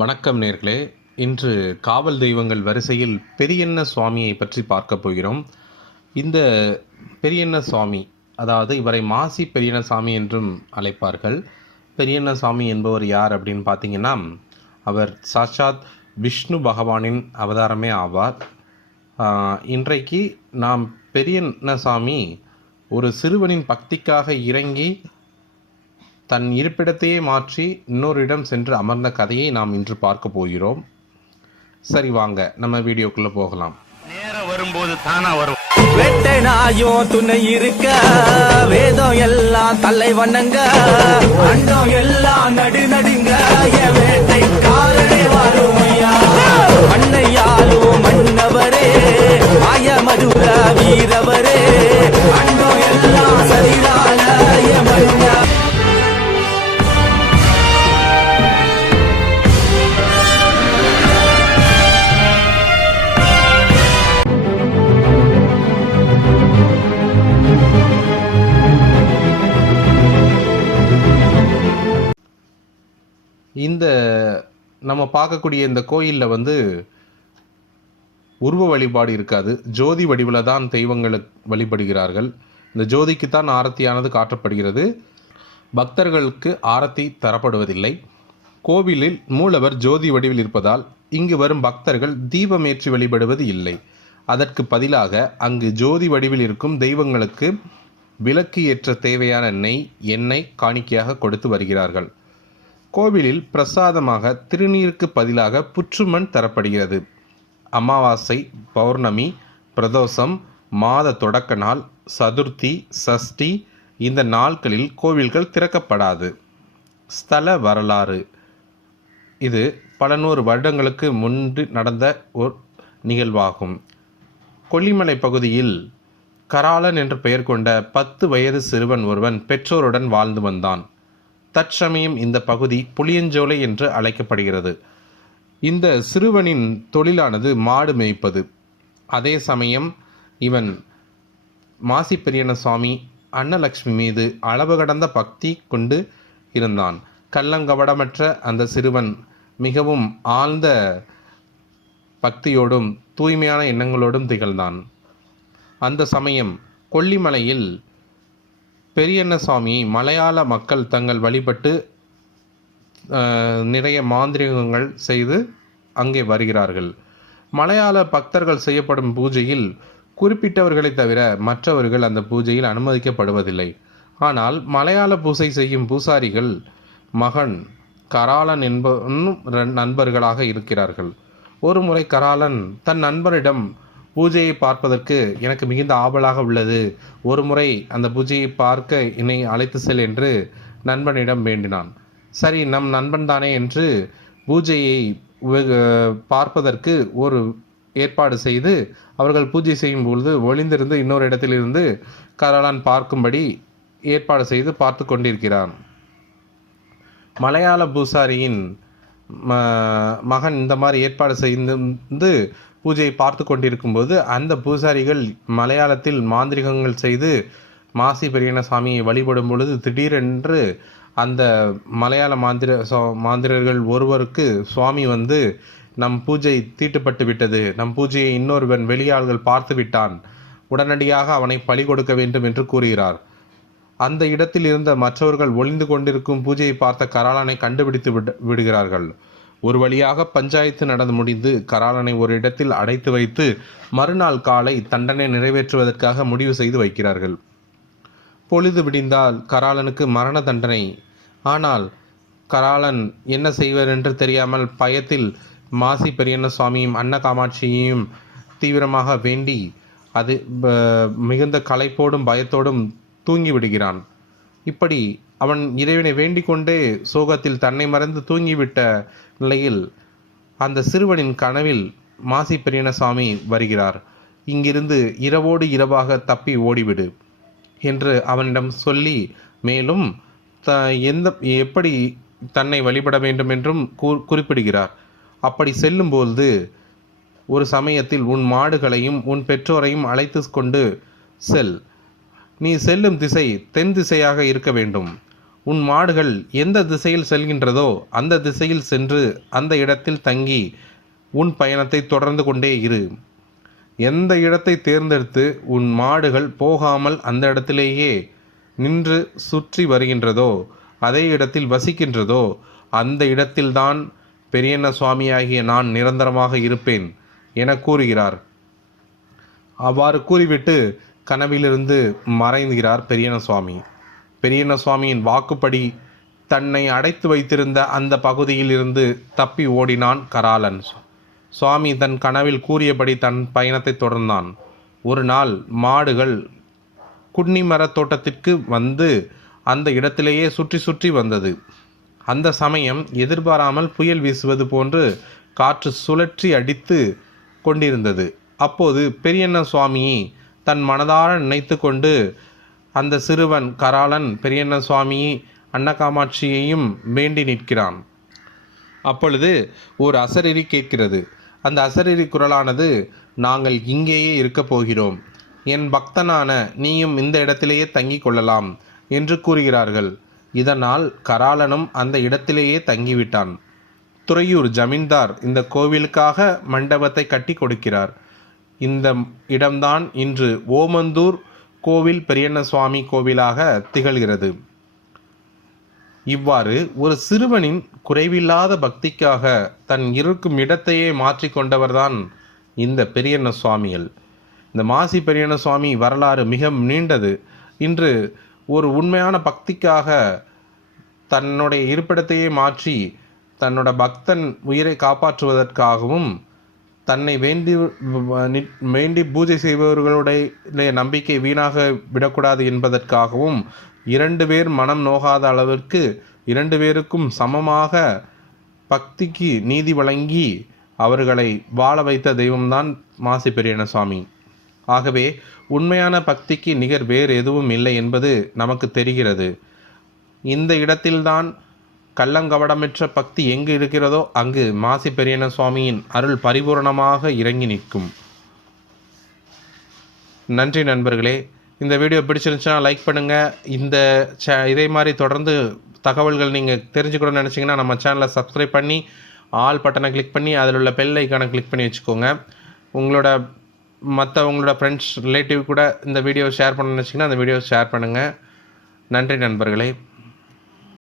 வணக்கம் நேர்களே. இன்று காவல் தெய்வங்கள் வரிசையில் பெரியண்ண சுவாமியை பற்றி பார்க்க போகிறோம். இந்த பெரியண்ண சுவாமி அதாவது இவரை மாசி பெரியண்ண சாமி என்றும் அழைப்பார்கள். பெரியண்ண சாமி என்பவர் யார் அப்படின்னு பார்த்தீங்கன்னா அவர் சாட்சாத் விஷ்ணு பகவானின் அவதாரமே ஆவார். இன்றைக்கு நாம் பெரியண்ணசாமி ஒரு சிறுவனின் பக்திக்காக இறங்கி தன் இருப்பிடத்தையே மாற்றி இன்னொரு இடம் சென்று அமர்ந்த கதையை நாம் இன்று பார்க்க போகிறோம். சரி வாங்க நம்ம வீடியோக்குள்ள போகலாம். நேரம் வரும்போது தானா வரும். வெட்டை நாயும் துணை இருக்க வேதம் எல்லாம் தலை வண்ணங்க அண்டம் எல்லாம் நடு நடுங்க என் வேட்டை காரணே வரும் அன்னையாலும் மன்னவரே ஆய மதுர வீரவரே இந்த நம்ம பார்க்கக்கூடிய இந்த கோயிலில் வந்து உருவ வழிபாடு இருக்காது. ஜோதி வடிவில் தான் தெய்வங்களுக்கு வழிபடுகிறார்கள். இந்த ஜோதிக்கு தான் ஆரத்தியானது காட்டப்படுகிறது. பக்தர்களுக்கு ஆரத்தி தரப்படுவதில்லை. கோவிலில் மூலவர் ஜோதி வடிவில் இருப்பதால் இங்கு வரும் பக்தர்கள் தீபமேற்றி வழிபடுவது இல்லை. அதற்கு பதிலாக அங்கு ஜோதி வடிவில் இருக்கும் தெய்வங்களுக்கு விளக்கு ஏற்ற தேவையான நெய் எண்ணெய் காணிக்கையாக கொடுத்து வருகிறார்கள். கோவிலில் பிரசாதமாக திருநீருக்கு பதிலாக புற்றுமண் தரப்படுகிறது. அமாவாசை பௌர்ணமி பிரதோஷம் மாத தொடக்க நாள் சதுர்த்தி சஷ்டி இந்த நாட்களில் கோவில்கள் திறக்கப்படாது. ஸ்தல வரலாறு. இது பல நூறு வருடங்களுக்கு முன்பு நடந்த ஒரு நிகழ்வாகும். கொல்லிமலை பகுதியில் கராளன் என்று பெயர் கொண்ட பத்து வயது சிறுவன் ஒருவன் பெற்றோருடன் வாழ்ந்து வந்தான். தற்சமயம் இந்த பகுதி புளியஞ்சோலை என்று அழைக்கப்படுகிறது. இந்த சிறுவனின் தொழிலானது மாடு மேய்ப்பது. அதே சமயம் இவன் மாசி பெரியன சுவாமி அன்னலக்ஷ்மி மீது அளவு கடந்த பக்தி கொண்டு இருந்தான். கள்ளங்கவடமற்ற அந்த சிறுவன் மிகவும் ஆழ்ந்த பக்தியோடும் தூய்மையான எண்ணங்களோடும் திகழ்ந்தான். அந்த சமயம் கொல்லிமலையில் பெரியண்ணசாமியை மலையாள மக்கள் தங்கள் வழிபட்டு நிறைய மாந்திரிகங்கள் செய்து அங்கே வருகிறார்கள். மலையாள பக்தர்கள் செய்யப்படும் பூஜையில் குறிப்பிட்டவர்களை தவிர மற்றவர்கள் அந்த பூஜையில் அனுமதிக்கப்படுவதில்லை. ஆனால் மலையாள பூசை செய்யும் பூசாரிகள் மகன் கராளன் என்ப நண்பர்களாக இருக்கிறார்கள். ஒரு முறை கராளன் தன் நண்பரிடம் பூஜையை பார்ப்பதற்கு எனக்கு மிகுந்த ஆவலாக உள்ளது. ஒரு முறை அந்த பூஜையை பார்க்க என்னை அழைத்து செல் என்று நண்பனிடம் வேண்டினான். சரி நம் நண்பன் தானே என்று பூஜையை பார்ப்பதற்கு ஒரு ஏற்பாடு செய்து அவர்கள் பூஜை செய்யும் பொழுது ஒளிந்திருந்து இன்னொரு இடத்திலிருந்து கரலான் பார்க்கும்படி ஏற்பாடு செய்து பார்த்து கொண்டிருக்கிறான். மலையாள பூசாரியின் ம- மகன் இந்த மாதிரி ஏற்பாடு செய்து பூஜையை பார்த்து கொண்டிருக்கும்போது அந்த பூசாரிகள் மலையாளத்தில் மாந்திரிகங்கள் செய்து மாசி பெரியன சாமியை வழிபடும் பொழுது திடீரென்று அந்த மலையாள மாந்திர மாந்திரர்கள் ஒருவருக்கு சுவாமி வந்து நம் பூஜை தீட்டுப்பட்டு விட்டது. நம் பூஜையை இன்னொருவன் வெளியாள்கள் பார்த்து விட்டான். உடனடியாக அவனை பழி கொடுக்க வேண்டும் என்று கூறுகிறார். அந்த இடத்தில் இருந்த மற்றவர்கள் ஒளிந்து கொண்டிருக்கும் பூஜையை பார்த்த கராளனை கண்டுபிடித்து விட விடுகிறார்கள். ஒரு வழியாக பஞ்சாயத்து நடந்து முடிந்து கராளனை ஒரு இடத்தில் அடைத்து வைத்து மறுநாள் காலை தண்டனை நிறைவேற்றுவதற்காக முடிவு செய்து வைக்கிறார்கள். பொழுது விடிந்தால் கராளனுக்கு மரண தண்டனை. ஆனால் கராளன் என்ன செய்வர் என்று தெரியாமல் பயத்தில் மாசி பெரியண்ண சுவாமியும் அன்ன காமாட்சியையும் தீவிரமாக வேண்டி அது மிகுந்த களைப்போடும் பயத்தோடும் தூங்கி விடுகிறான் இப்படி அவன் இறைவனை வேண்டிக் கொண்டே சோகத்தில் தன்னை மறந்து தூங்கிவிட்ட நிலையில் அந்த சிறுவனின் கனவில் மாசி பெரியண்ண வருகிறார். இங்கிருந்து இரவோடு இரவாக தப்பி ஓடிவிடு என்று அவனிடம் சொல்லி மேலும் த எந்த எப்படி தன்னை வழிபட வேண்டும் என்றும் கூ- குறிப்பிடுகிறார். அப்படி செல்லும்போது ஒரு சமயத்தில் உன் மாடுகளையும் உன் பெற்றோரையும் அழைத்து கொண்டு செல். நீ செல்லும் திசை தென் திசையாக இருக்க வேண்டும். உன் மாடுகள் எந்த திசையில் செல்கின்றதோ அந்த திசையில் சென்று அந்த இடத்தில் தங்கி உன் பயணத்தை தொடர்ந்து கொண்டே இரு. எந்த இடத்தை தேர்ந்தெடுத்து உன் மாடுகள் போகாமல் அந்த இடத்திலேயே நின்று சுற்றி வருகின்றதோ அதே இடத்தில் வசிக்கின்றதோ அந்த இடத்தில்தான் பெரியண்ண சுவாமியாகிய நான் நிரந்தரமாக இருப்பேன் என கூறுகிறார். அவ்வாறு கூறிவிட்டு கனவிலிருந்து மறைந்துகிறார் பெரியண்ண சுவாமி. பெரியண்ண சுவாமியின் வாக்குப்படி தன்னை அடைத்து வைத்திருந்த அந்த பகுதியில் இருந்து தப்பி ஓடினான் கராலன். சுவாமி தன் கனவில் கூறியபடி தன் பயணத்தை தொடர்ந்தான். ஒரு நாள் மாடுகள் குன்னிமரத் தோட்டத்திற்கு வந்து அந்த இடத்திலேயே சுற்றி சுற்றி வந்தது. அந்த சமயம் எதிர்பாராமல் புயல் வீசுவது போன்று காற்று சுழற்றி அடித்து கொண்டிருந்தது. அப்போது பெரியண்ண சுவாமி தன் மனதார நினைத்து கொண்டு அந்த சிறுவன் கராளன் பெரியண்ண சுவாமி அன்னகாமாட்சியையும் வேண்டி நிற்கிறான். அப்பொழுது ஒரு அசரிரி கேட்கிறது. அந்த அசரிரி குரலானது நாங்கள் இங்கேயே இருக்கப் போகிறோம். என் பக்தனான நீயும் இந்த இடத்திலேயே தங்கிக் கொள்ளலாம் என்று கூறுகிறார்கள். இதனால் கராளனும் அந்த இடத்திலேயே தங்கிவிட்டான். துறையூர் ஜமீன்தார் இந்த கோவிலுக்காக மண்டபத்தை கட்டி கொடுக்கிறார். இந்த இடம்தான் இன்று ஓமந்தூர் கோவில் பெரியண்ண சுவாமி கோவிலாக திகழ்கிறது. இவ்வாறு ஒரு சிறுவனின் குறைவில்லாத பக்திக்காக தன் இருக்கும் இடத்தையே மாற்றிக்கொண்டவர்தான் இந்த பெரியண்ண சுவாமிகள் இந்த மாசி பெரியண்ண சுவாமி வரலாறு மிக நீண்டது. இன்று ஒரு உண்மையான பக்திக்காக தன்னுடைய இருப்பிடத்தையே மாற்றி தன்னோட பக்தன் உயிரை காப்பாற்றுவதற்காகவும் தன்னை வேண்டி வேண்டி பூஜை செய்பவர்களுடைய நம்பிக்கை வீணாக விடக்கூடாது என்பதற்காகவும் இரண்டு பேர் மனம் நோகாத அளவிற்கு இரண்டு பேருக்கும் சமமாக பக்திக்கு நீதி வழங்கி அவர்களை வாழ வைத்த தெய்வம்தான் மாசி பெரியண்ண சுவாமி. ஆகவே உண்மையான பக்திக்கு நிகர் வேறு எதுவும் இல்லை என்பது நமக்கு தெரிகிறது. இந்த இடத்தில்தான் கள்ளங்கவடமற்ற பக்தி எங்கு இருக்கிறதோ அங்கு மாசி பெரியண்ண சுவாமியின் அருள் பரிபூரணமாக இறங்கி நிற்கும். நன்றி நண்பர்களே. இந்த வீடியோ பிடிச்சிருந்துச்சுன்னா லைக் பண்ணுங்கள் இந்த சே இதே மாதிரி தொடர்ந்து தகவல்கள் நீங்கள் தெரிஞ்சுக்கணும்னு நினச்சிங்கன்னா நம்ம சேனலை சப்ஸ்கிரைப் பண்ணி ஆல் பட்டனை கிளிக் பண்ணி அதில் உள்ள பெல் ஐக்கானை கிளிக் பண்ணி வச்சுக்கோங்க. உங்களோட மற்ற உங்களோட ஃப்ரெண்ட்ஸ் ரிலேட்டிவ் கூட இந்த வீடியோ ஷேர் பண்ண நினச்சிங்கன்னா அந்த வீடியோ ஷேர் பண்ணுங்கள் நன்றி நண்பர்களே.